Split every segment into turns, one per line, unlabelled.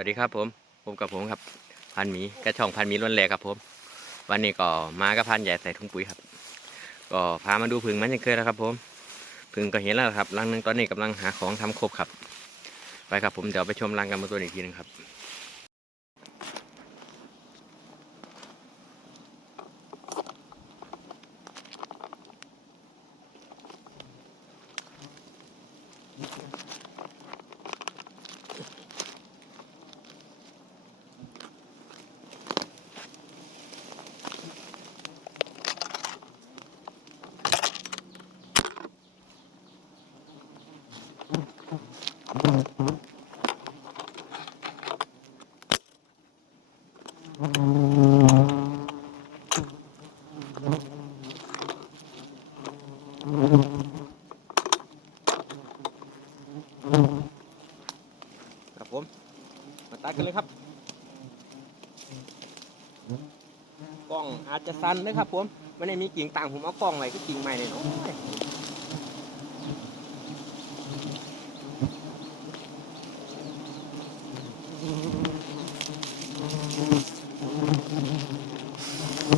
วัสดีครับผมผมกับผมครับ พันหมีกระช่องพันหมีล้วนแหลกครับผม วันนี้ก็มากับพันใหญ่ใส่ถุงปุ๋ยครับ ก็พามาดูผึ่งมันยังเคยแล้วครับ ผมผึ่งก็เห็นแล้วครับรังหนึงตอนนี้กำลังหาของทำครบครับ ไปครับผมเดี๋ยวไปชมรังกันมาตัวอีกทีหนึงครับ ครับผม มาตัดกันเลยครับ กล้องอาจจะสั้นนะครับผมไม่ได้มีกิ่งต่างผมเอากล้องไว้ก็กิ่งใหม่เลยเนาะโอ้ยปากกล้องครับเดี๋ยวอืม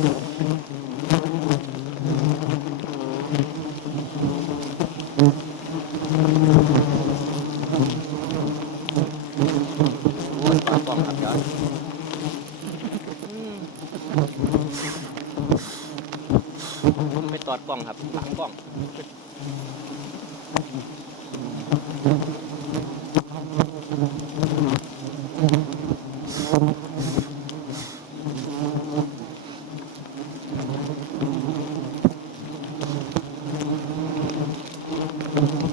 ผมไม่ตอดกล้องครับหลังกล้อง ไป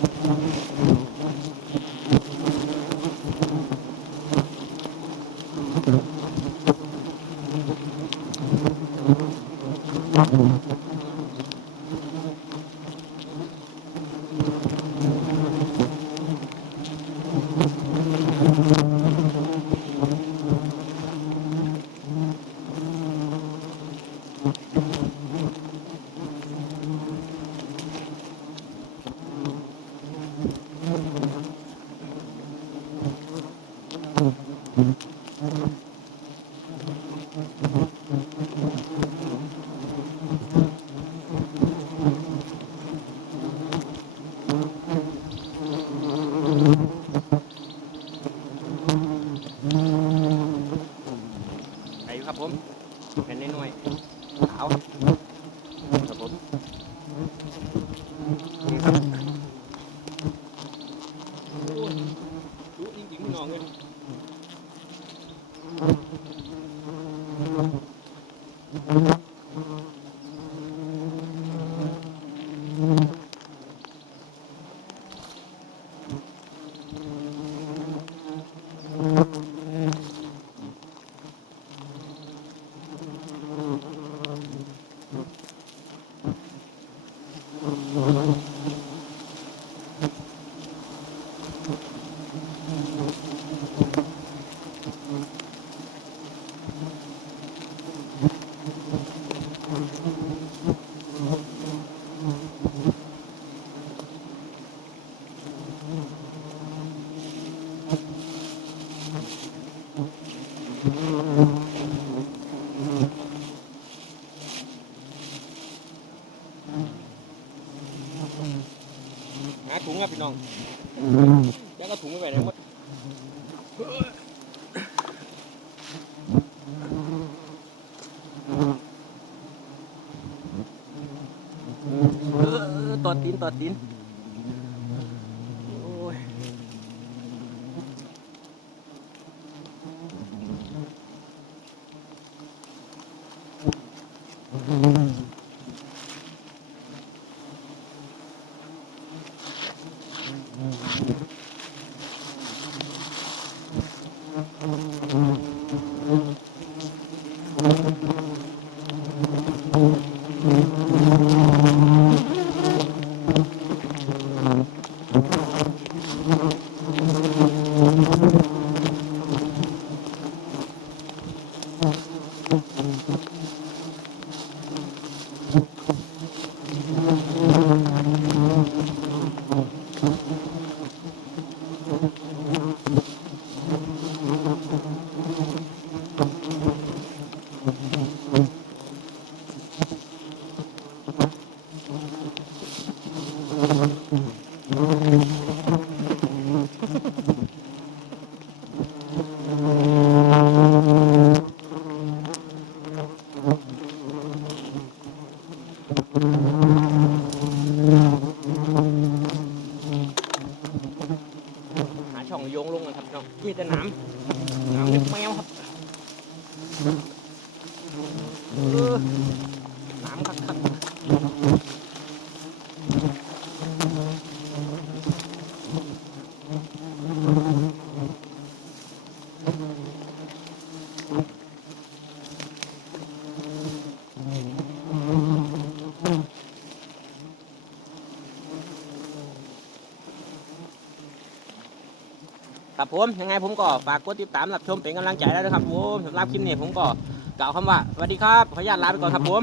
อยู่ครับผมเป็นน้อยๆขาวครับผม Mm-hmm. องแล้วก็ถุงไม่ไปไหนหมดเออตอดตีนตอดตีน Mm-hmm. หาช่องโยงลงนะครับพี่น้องมีแต่น้ำ ครับผมยังไงผมก็ฝากกดติดตามรับชมเป็นกำลังใจแล้วนะครับผมสำหรับคลิปนี้ผมก็กล่าวคำว่าสวัสดีครับขออนุญาตลาไปก่อนครับผม